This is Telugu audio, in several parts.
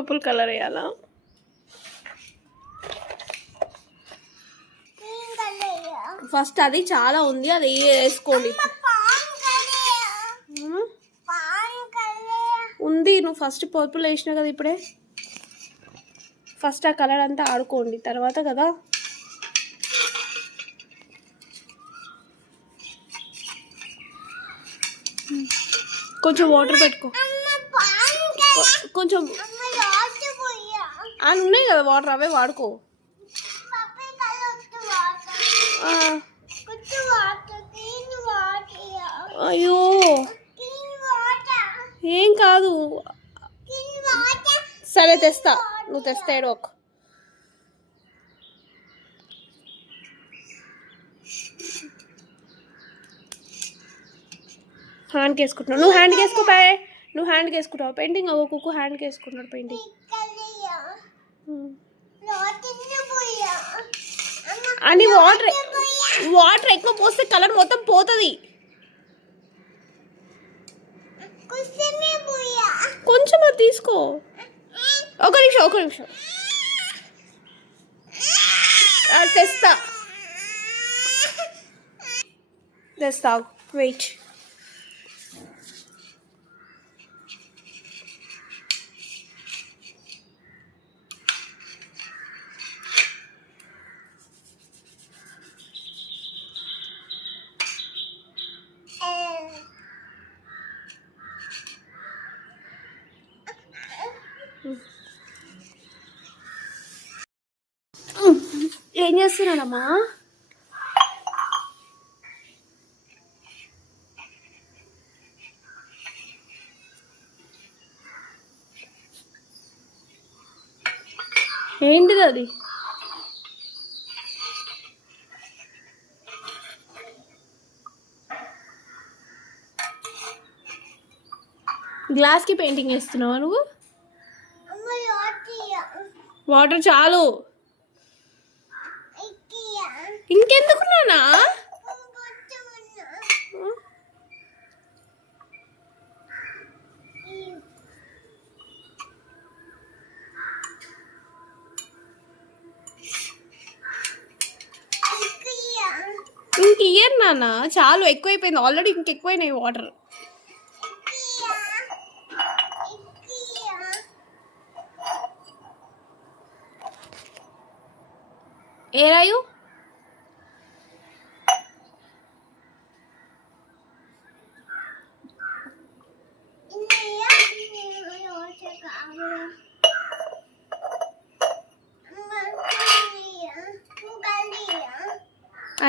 పర్పుల్ కలర్ వేయాలా? ఫస్ట్ అది చాలా ఉంది, అది వేసుకోండి. ఉంది, నువ్వు ఫస్ట్ పర్పుల్ వేసినావు కదా ఇప్పుడే. ఫస్ట్ ఆ కలర్ అంతా ఆడుకోండి, తర్వాత కదా. కొంచెం వాటర్ పెట్టుకో, కొంచెం అని ఉన్నాయి కదా వాటర్, అవే వాడుకో. అయ్యో ఏం కాదు, సరే తెస్తా, నువ్వు తెస్తా ఏడోక్. హ్యాండ్కి వేసుకుంటున్నావు, నువ్వు హ్యాండ్కి వేసుకోపాయే, నువ్వు హ్యాండ్కి వేసుకుంటావు పెయింటింగ్. ఒక కుక్కు హ్యాండ్కి వేసుకుంటున్నాడు పెయింటింగ్. అని వాటర్ ఎక్కువ పోస్తే కలర్ మొత్తం పోతుంది. కొంచెం అది తీసుకో, ఒక నిమిషం తెస్తా వెయిట్. ఏం చేస్తున్నాడమ్మా? ఏంటిది అది? గ్లాస్కి పెయింటింగ్ వేస్తున్నావా నువ్వు? వాటర్ చాలు, ఇంకెందుకు నానా? ఇంక ఇయ్యరు నాన్న, చాలు, ఎక్కువైపోయింది ఆల్రెడీ, ఇంకెక్కువైనాయి వాటర్. ఏరాయు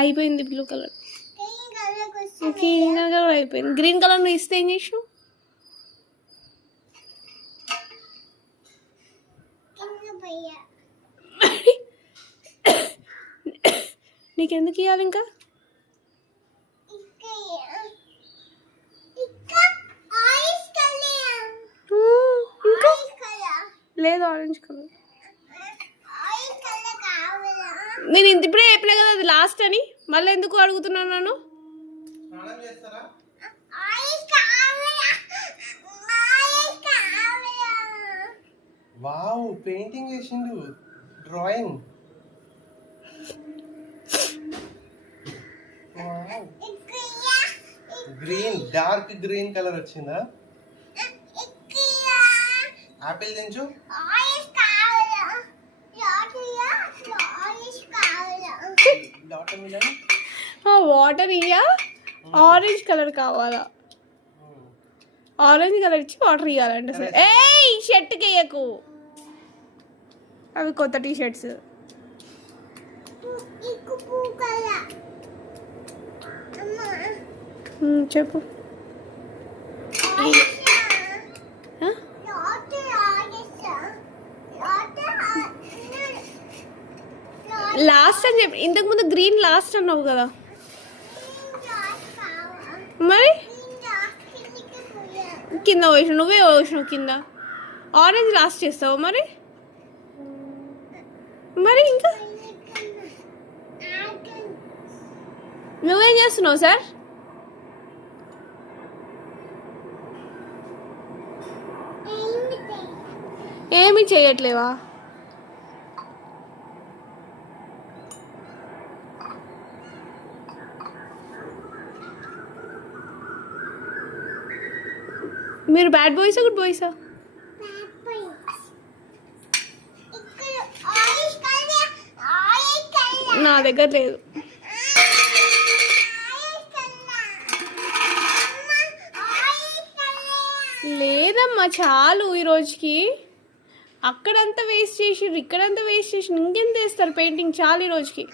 అయిపోయింది, బ్లూ కలర్ గ్రీన్ కలర్ అయిపోయింది. గ్రీన్ కలర్ నువ్వు ఇస్తే ఏం చేసావు? నీకెందుకు ఇవ్వాలి ఇంకా? లేదు ఆరెంజ్ కలర్. నేను ఇప్పుడే చెప్పలే కదా అది లాస్ట్ అని, మళ్ళీ ఎందుకు అడుగుతున్నాను నన్ను? వావ్, పెయింటింగ్ చేసిండు, drawing. Green, dark green colour వచ్చిందా? ఆపిల్ దించు. వాటర్ ఇయ్యా, ఆరెంజ్ కలర్ కావాలా? ఆరెంజ్ కలర్ ఇచ్చి వాటర్ ఇవ్వాలంటే సరే. ఏయ్ షర్ట్కి వేయకు, అవి కొత్త టీ షర్ట్స్. చెప్పు. లాస్ట్ అని చెప్పి, ఇంతకుముందు గ్రీన్ లాస్ట్ అన్నావు కదా మరి. కింద వేసినావు, నువ్వే వేసినావు కింద. ఆరెంజ్ లాస్ట్ చేస్తావు మరి. మరి ఇంకా నువ్వేం చేస్తున్నావు సార్? ఏమీ చేయట్లేవా? మీరు బ్యాడ్ బాయ్సా గుడ్ బాయ్సా? నా దగ్గర లేదు. లేదమ్మా చాలు ఈ రోజుకి. అక్కడంతా వేస్ట్ చేసిర్రు, ఇక్కడంతా వేస్ట్ చేసి ఇంకెంత వేస్తారు పెయింటింగ్? చాలు ఈ రోజుకి.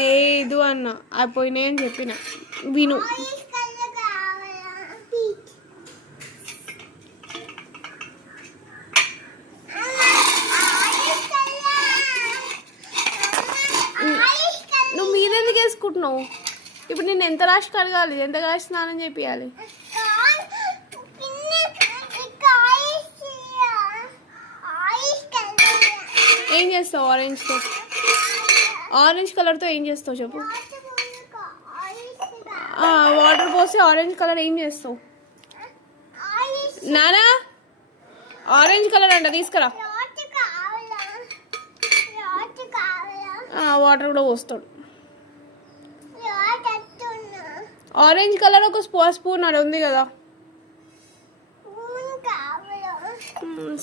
లేదు అన్న అయిపోయినాయి అని చెప్పిన విను. నువ్వు మీరెందుకు వేసుకుంటున్నావు? ఇప్పుడు నేను ఎంత రాసి కడగాలి, ఎంత రాసి స్నానం చేపియాలి? ఏం చేస్తావు ఆరెంజ్తో? ఆరెంజ్ కలర్తో ఏం చేస్తావు చెప్పు? వాటర్ పోసి ఆరెంజ్ కలర్ ఏం చేస్తావు? నానా ఆరెంజ్ కలర్ అంట తీసుకురా. వాటర్ కూడా పోస్తాడు. ఆరెంజ్ కలర్ ఒక స్పూన్ అది ఉంది కదా.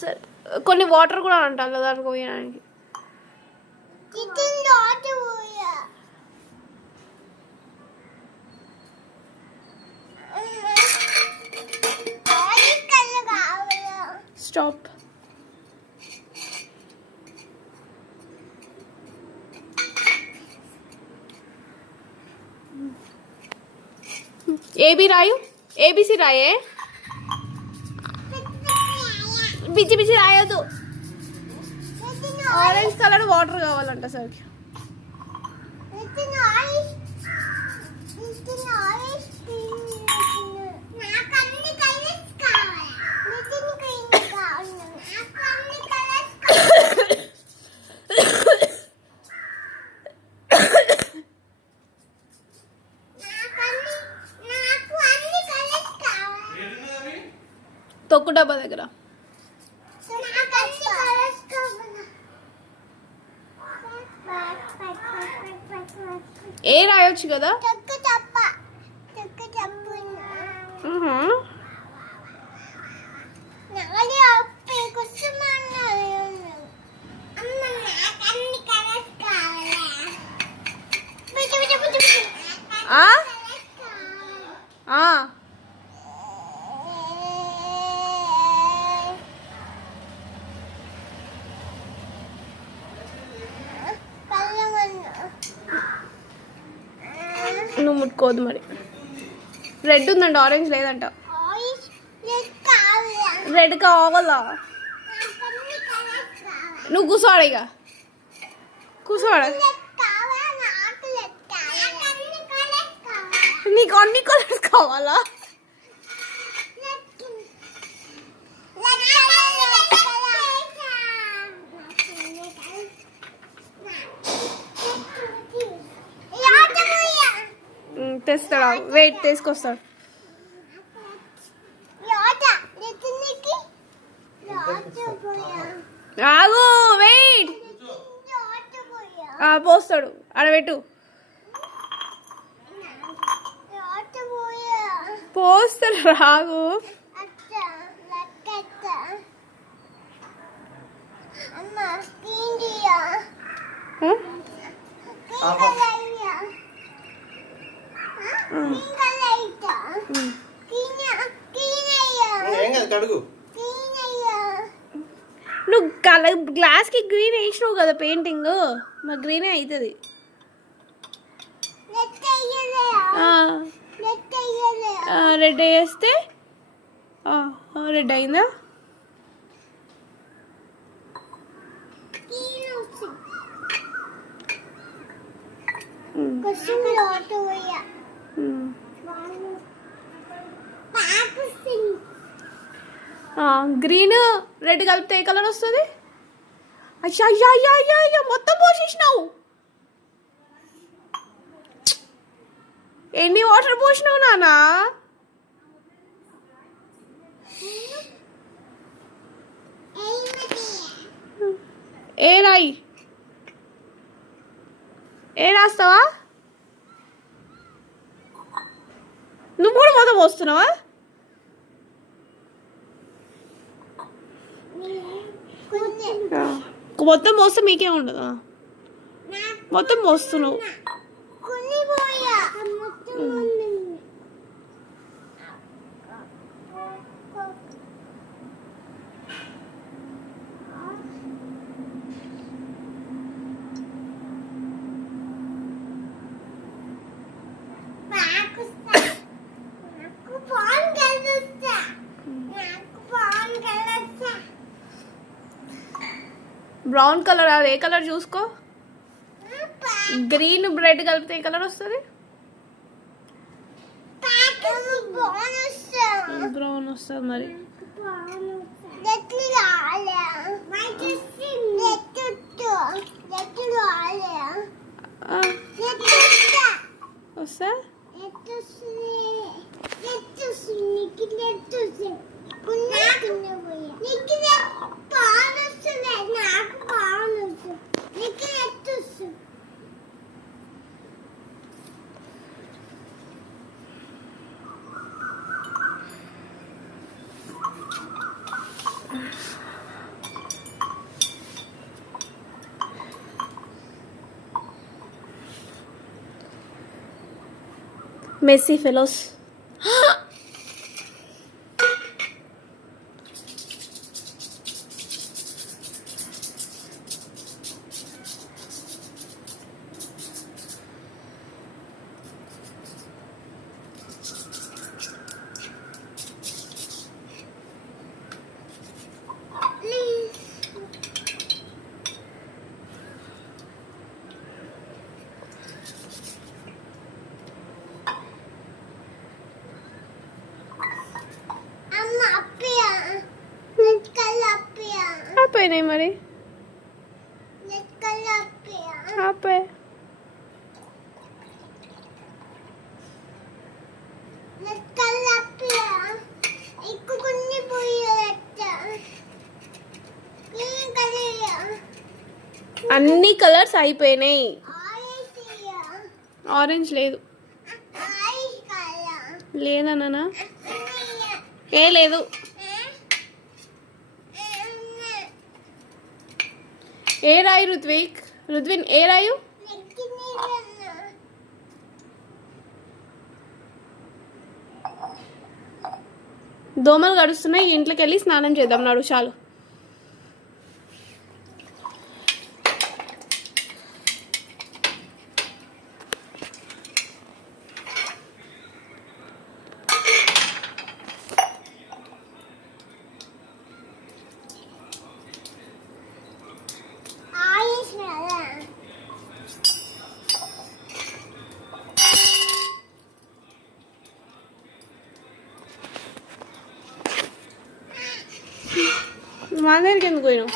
సరే కొన్ని వాటర్ కూడా అంటారు కదా దానికి పోయడానికి. స్టాప్. ఏబి రాయు, ఏబిసి రాయే. పిచ్చి పిచ్చి రాయొద్దు. ఆరెంజ్ కలర్ వాటర్ కావాలంట సరికి. తొక్కు డబ్బా దగ్గర ఏ రాయొచ్చు కదా. నువ్వు ముట్టుకోవద్దు మరి. రెడ్ ఉందంట, ఆరెంజ్ లేదంట. రెడ్ కావాలా? నువ్వు కూర్చోడు, ఇక కూర్చోడు. నీకు అన్ని కలర్స్ కావాలా? తెస్తాడా? వెయిట్ తీసుకొస్తాడు. ఆగు వెయిట్. పోస్తాడు, ఆడబెట్టు. పోస్తాడు రాగు. నువ్వు గ్లాస్ కి గ్రీన్ వేసినావు కదా పెయింటింగ్, మరి గ్రీనే అవుతుంది. రెడ్ వేస్తే రెడ్ అయిందా? గ్రీన్ రెడ్ కలిపితే ఏ కలర్ వస్తుంది? అయ్యా అయ్యా అయ్యా అయ్యా అయ్యా మొత్తం పోసేసినావు. ఎన్ని వాటర్ పోసినావు నానా? ఏ రాయి ఏ రాస్తావా? నువ్వు కూడా మొత్తం పోస్తున్నావా? మొత్తం పోస్తే మీకే ఉండదా? మొత్తం పోస్తున్నావు. బ్రౌన్ కలర్, అది ఏ కలర్ చూసుకో. గ్రీన్ రెడ్ కలిపితే ఏ కలర్ వస్తుంది? బ్రౌన్ వస్తుంది. మరి వస్తా మెస్సీ ఫెలోస్. ఆపేనాయి మరి ఆపే. అన్ని కలర్స్ అయిపోయినాయి. ఆరెంజ్ లేదు. లేదన్నా? ఏ లేదు. ఏ రాయి రుద్విన్ ఏ రాయు? దోమలు గడుస్తున్నాయి. ఇంట్లోకి వెళ్ళి స్నానం చేద్దాం. నాడు చాలు. మా దగ్గరికి ఎందుకు పోయినావు?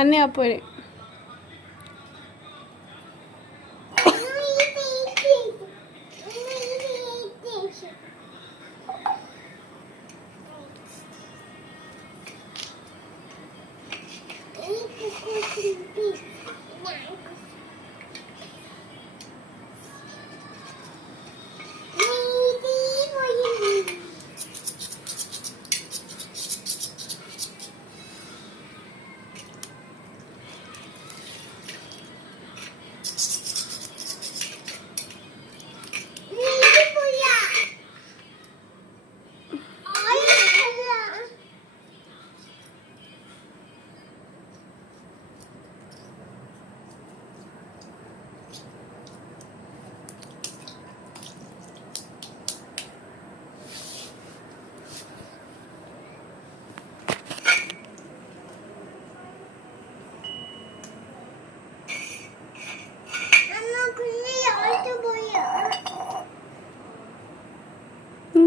అన్నీ అపోయినాయి.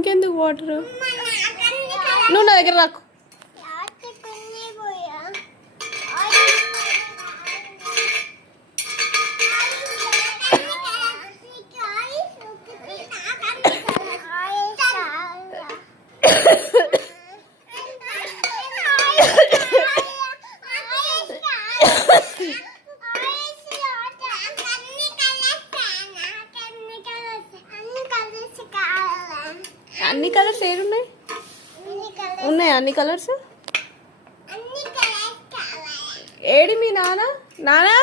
ఇంకెందుకు వాటర్? నువ్వు నా దగ్గర రాకు. అన్ని కలర్స్ ఏడున్నాయి? ఉన్నాయి అన్ని కలర్స్. ఏడి మీ నాన్న? నానా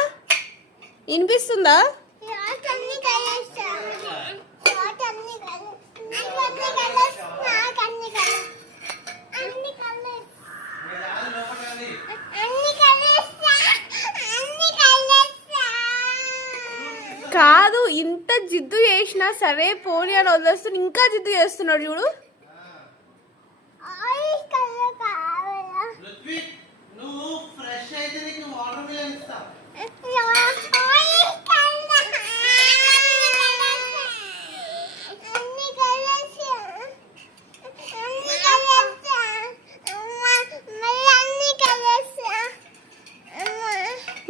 వినిపిస్తుందా? కాదు, ఇంత జిద్దు చేసినా సరే పోనీ అని వదిలేస్తున్నా, ఇంకా జిద్దు చేస్తున్నాడు చూడు.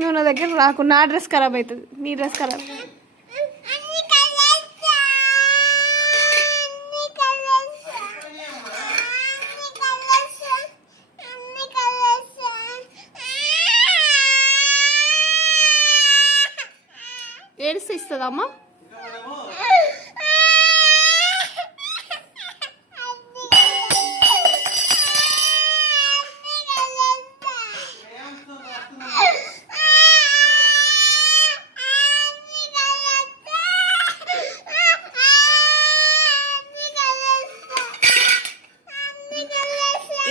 నువ్వు నా దగ్గర రాకు, నా డ్రెస్ ఖరాబ్ అవుతుంది, నీ డ్రెస్ ఖరాబ్. ఏడిస్తే ఇస్తుందమ్మా?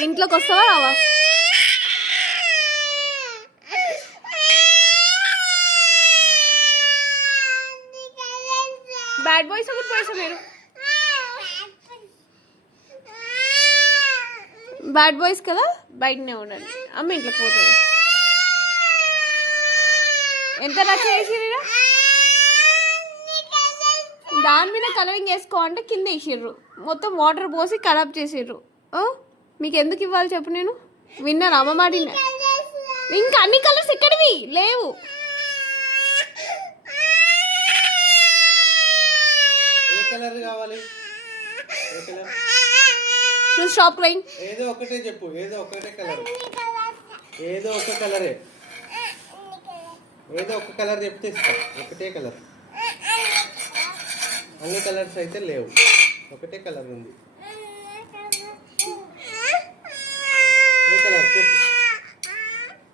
ఇంట్లోకి వస్తావా రావా? బ్యాడ్ బాయ్స్ గుడ్ బాయ్స్ మీరు? బ్యాడ్ బాయ్స్ కదా, బయటనే ఉండండి. అమ్మ ఇంట్లోకి పోతుంది. ఎంత రచ్చ చేసిర్రు? దాని మీద కలరింగ్ వేసుకో అంటే కింద వేసిర్రు, మొత్తం వాటర్ పోసి ఖరాబ్ చేసిర్రు. మీకు ఎందుకు ఇవ్వాలి చెప్పు? నేను విన్నాను అమ్మ మాట. ఇంకా అన్ని కలర్స్ ఎక్కడివి లేవు. నువ్వు స్టాప్ క్రైయింగ్. ఏదో ఒకటే చెప్పు, ఏదో ఒకటే కలర్, ఏదో ఒక కలరే, ఏదో ఒక కలర్ చెప్తే ఇస్తా. ఒకటే కలర్, అన్ని కలర్స్ అయితే లేవు, ఒకటే కలర్ ఉంది. ఏ కలర్ చెప్పు,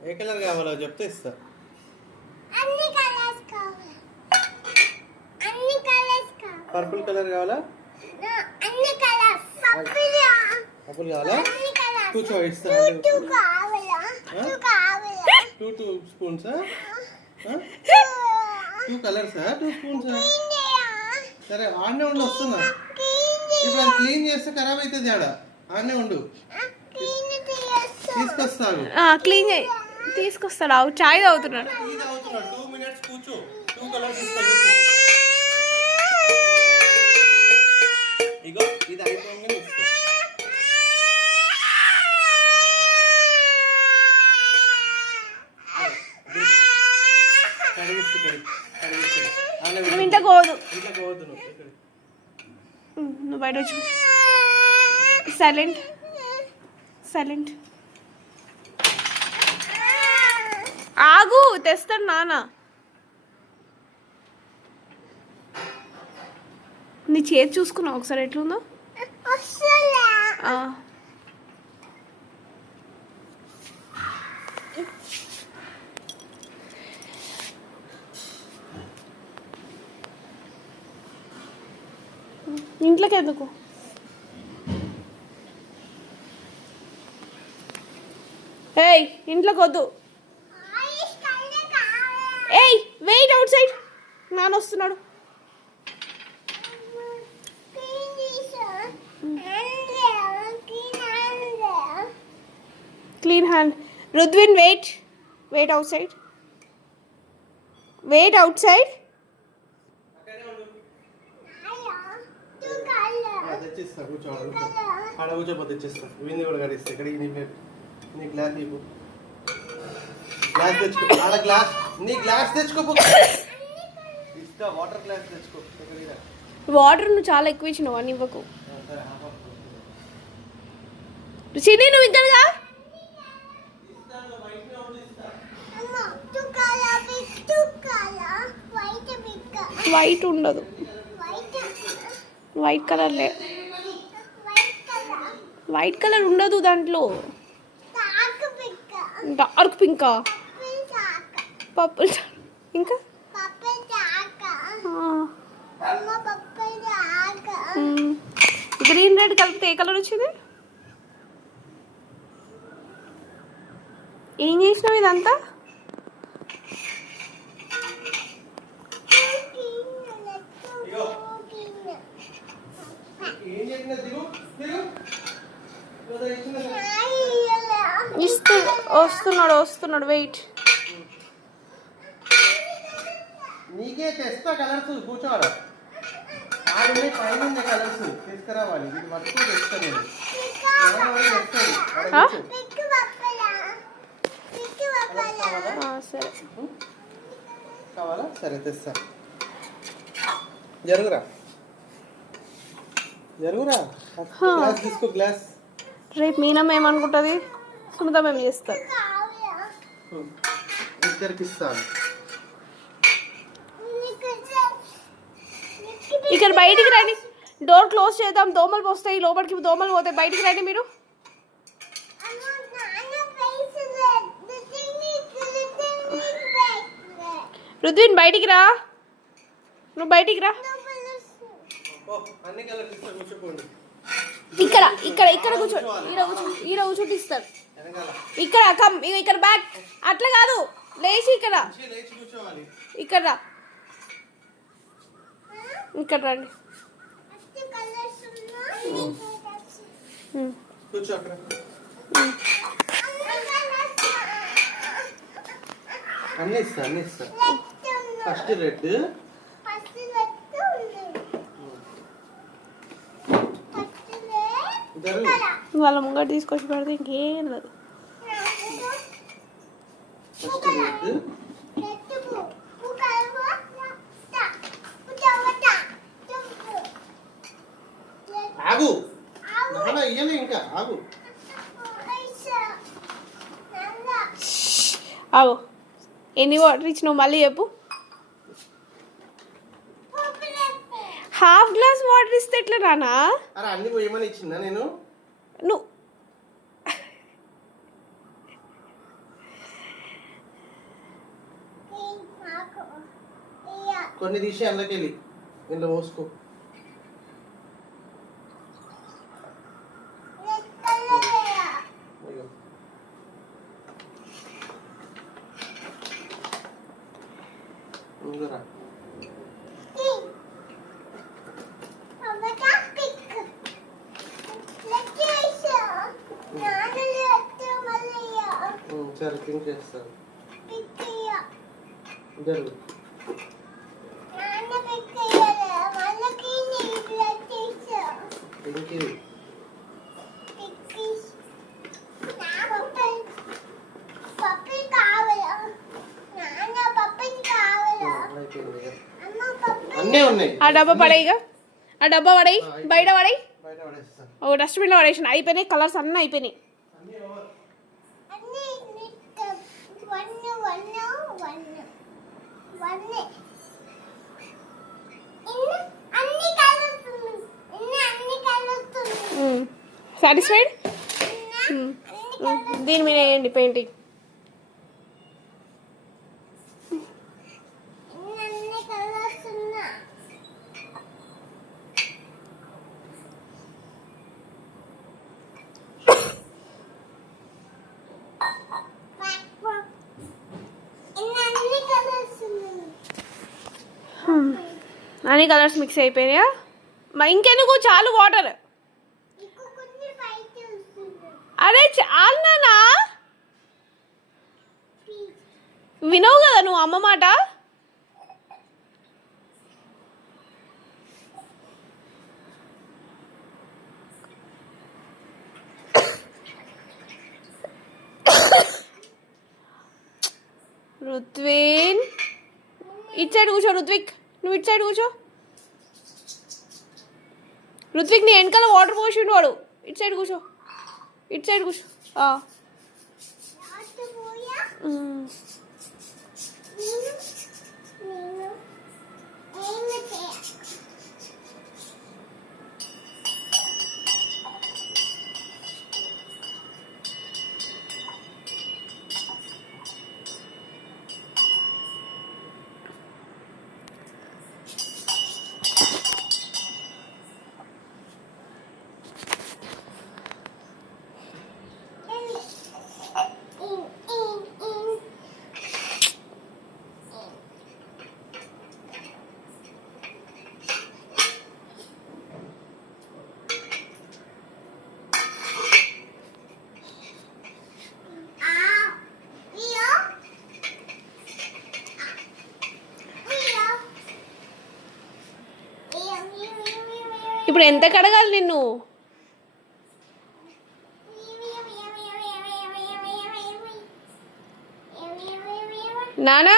ఏ కలర్ కావాలో చెప్తే ఇస్తా. పర్పుల్ కలర్ కావాలా? పర్పుల్ కావాలా? కూర్చో ఇస్తా. 2 స్పూన్స్, 2 కలర్స్, 2 స్పూన్స్. సరే ఆడనే ఉండు, వస్తున్నా. ఇప్పుడు అది క్లీన్ చేస్తే ఖరాబ్ అవుతుంది. ఆడనే ఉండు, తీసుకొస్తాను. క్లీన్ తీసుకొస్తాడు. చాయ్ తాగుతున్నాడు. 2 మినిట్స్ కూర్చో. 2 కలర్స్ ఇగో ఇది అయిపోయింది. నువ్వు ఇంట్లో పోదు, నువ్వు బయట వచ్చి. Silent silent. ఆగు, తెస్తాడు నాన్న. నీ చేతి చూసుకున్నావు ఒకసారి ఎట్లుందో? ఇంట్లోకి ఎందుకు? ఏయ్ ఇంట్లోకి వద్దు. ఏయ్ వెయిట్ అవుట్ సైడ్, నాన్న వస్తున్నాడు. Clean hand. Rudwin, wait. Wait outside. Wait outside. తెచ్చిస్తా కూర్చోవాలి ఆడ కూర్చోపోతే తెచ్చిస్తా వింది కూడా కడిస్తా ఇక్కడికి నీ గ్లాస్ ఇవ్వు గ్లాస్ తెచ్చుకో ఆడ గ్లాస్ నీ గ్లాస్ తెచ్చుకోపో ఇస్తా వాటర్ గ్లాస్ తెచ్చుకో ఇక్కడ వాటర్ నువ్వు చాలా ఎక్కువ ఇచ్చినావు అని ఇవ్వకు చిన్ని నువ్వు ఇక్కడగా వైట్ ఉండదు వైట్ కలర్ లే వైట్ కలర్ ఉండదు దాంట్లో డార్క్ పింకా పర్పుల్ ఇంకా గ్రీన్ రెడ్ కలిపితే ఏ కలర్ వచ్చింది ఏం చేసినావు ఇదంతా వస్తున్నాడు వెయిట్ నీకే తెస్తా కలర్స్ కూర్చోవాలి ఆడుండే పైన ఉండే కలర్స్ తీసుకురావాలి ఇది మొత్తం తెస్తా నేను సరే కావాలా సరే తెస్తా జరుగురా గ్లాస్ తీసుకో గ్లాస్ రేపు మీనమ్మ ఏమనుకుంటుంది సునీత మేము చేస్తాం ఇద్దరికి ఇస్తాను ఇక్కడ బయటికి రండి డోర్ క్లోజ్ చేద్దాం దోమలు పోస్తాయి లోపలికి దోమలు పోతాయి బయటికి రండి మీరు రుద్విన్ బయటికి రా నువ్వు బయటికి రా ఇక్కడ ఇక్కడ ఇక్కడ కూర్చో ఈడ కూర్చోటి ఇస్తారు ఇక్కడ కమ్ ఇక్కడ బ్యాక్ అట్లా కాదు లేచి ఇక్కడ ఇక్కడ రా ఇక్కడ రండి కూర్చో అక్కడ అన్నీ ఇస్తా ఫస్ట్ రెడ్ వాళ్ళ ముంగట తీసుకొచ్చి పెడితే ఇంకేం లేదు ఫస్ట్ రెడ్ ఆగు నాన్న ఇయ్యలే ఇంకా ఆగు ఆగు ఎన్ని వాటర్ ఇచ్చినావు మళ్ళీ చెప్పు హాఫ్ గ్లాస్ వాటర్ ఇస్తే ఎట్లా నానా అరే అన్ని పోయమని ఇచ్చిందా నేను నువ్వు కొన్ని తీసి అందుకెళ్ళి ఇంట్లో పోసుకో ముందురా సరే థింక్ చేస్తాను జరుగు అన్నీ ఉన్నాయి ఆ డబ్బా పడేయిగా ఆ డబ్బా పడేయి బయట పడేయి బయట పడేస్తాను ఓ డస్ట్బిన్లో పడేసిన అయిపోయినాయి కలర్స్ అన్నీ అయిపోయినాయి సాటిస్ఫైడ్ దీని మీద వేయండి పెయింటింగ్ అన్ని కలర్స్ మిక్స్ అయిపోయినాయా ఇంకెందుకు చాలు వాటర్ అరే చాలు నానా వినవు కదా నువ్వు అమ్మ మాట సైడ్ కూర్చో రుత్విక్, నువ్వు ఇటు సైడ్ కూర్చో. రుత్విక్ నీ వెనకాల వాటర్ పోసిండు వాడు. ఇటు సైడ్ కూర్చో, ఇటు సైడ్ కూర్చో. ఇప్పుడు ఎంత కడగాలి నిన్ను? నానా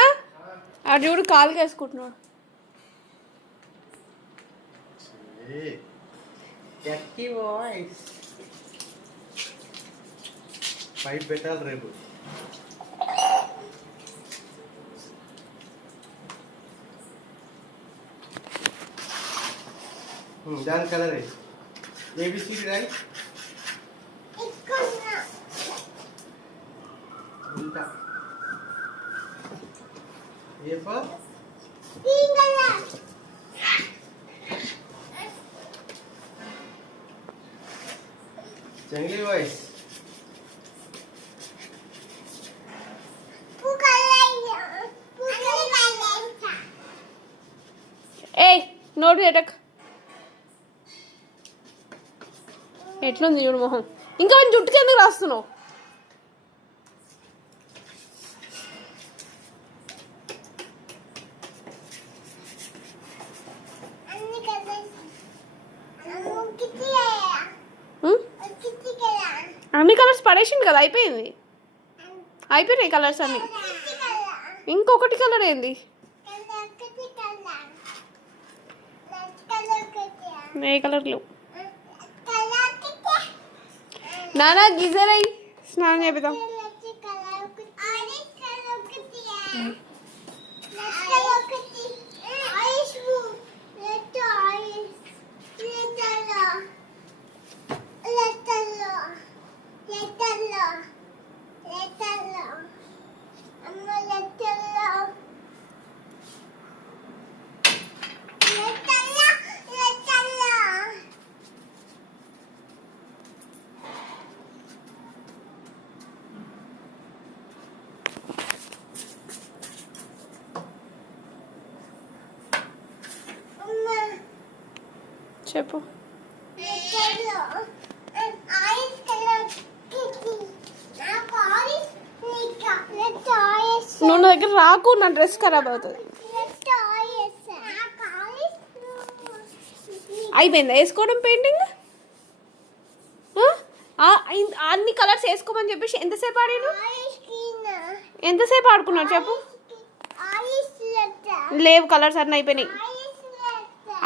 అటు చూడు కాలుకి వేసుకుంటున్నాడు. పైప్ పెట్టాలి రేపు. దాని కలర్ ఏబిసిడి రాయి. ఇంత ఏ ఫర్ జంగ్లీ వాయిస్. ఏయ్ నోటు ఎటక్ ఎట్లుంది చూడు మొహం. ఇంకా జుట్టుకి ఎందుకు రాస్తున్నావు? అన్ని కలర్స్ పడేసింది కదా, అయిపోయింది. అయిపోయినాయి కలర్స్ అన్ని. ఇంకొకటి కలర్ ఏంది? ఏ కలర్ లేవు. నానా గీజర్ అయ్యి స్నానం చేపిద్దాం. చెప్పు. నువ్వు నా దగ్గర రాకు, నా డ్రెస్ ఖరాబ్ అవుతుంది. అయిపోయిందా వేసుకోవడం పెయింటింగ్? అన్ని కలర్స్ వేసుకోమని చెప్పేసి ఎంతసేపు ఆడాను? ఎంతసేపు ఆడుకున్నావు చెప్పు. లేవు కలర్స్ అన్నీ అయిపోయినాయి.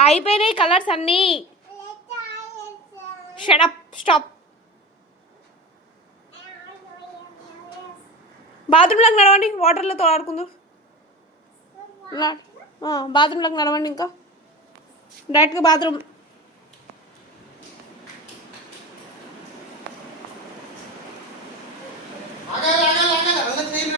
అయిపోయినాయి కలర్స్ అన్నీ. Shut up, stop. బాత్రూంలోకి నడవండి, వాటర్లతో ఆడుకుందాం. బాత్రూంలోకి నడవండి. ఇంకా డైరెక్ట్గా బాత్రూమ్.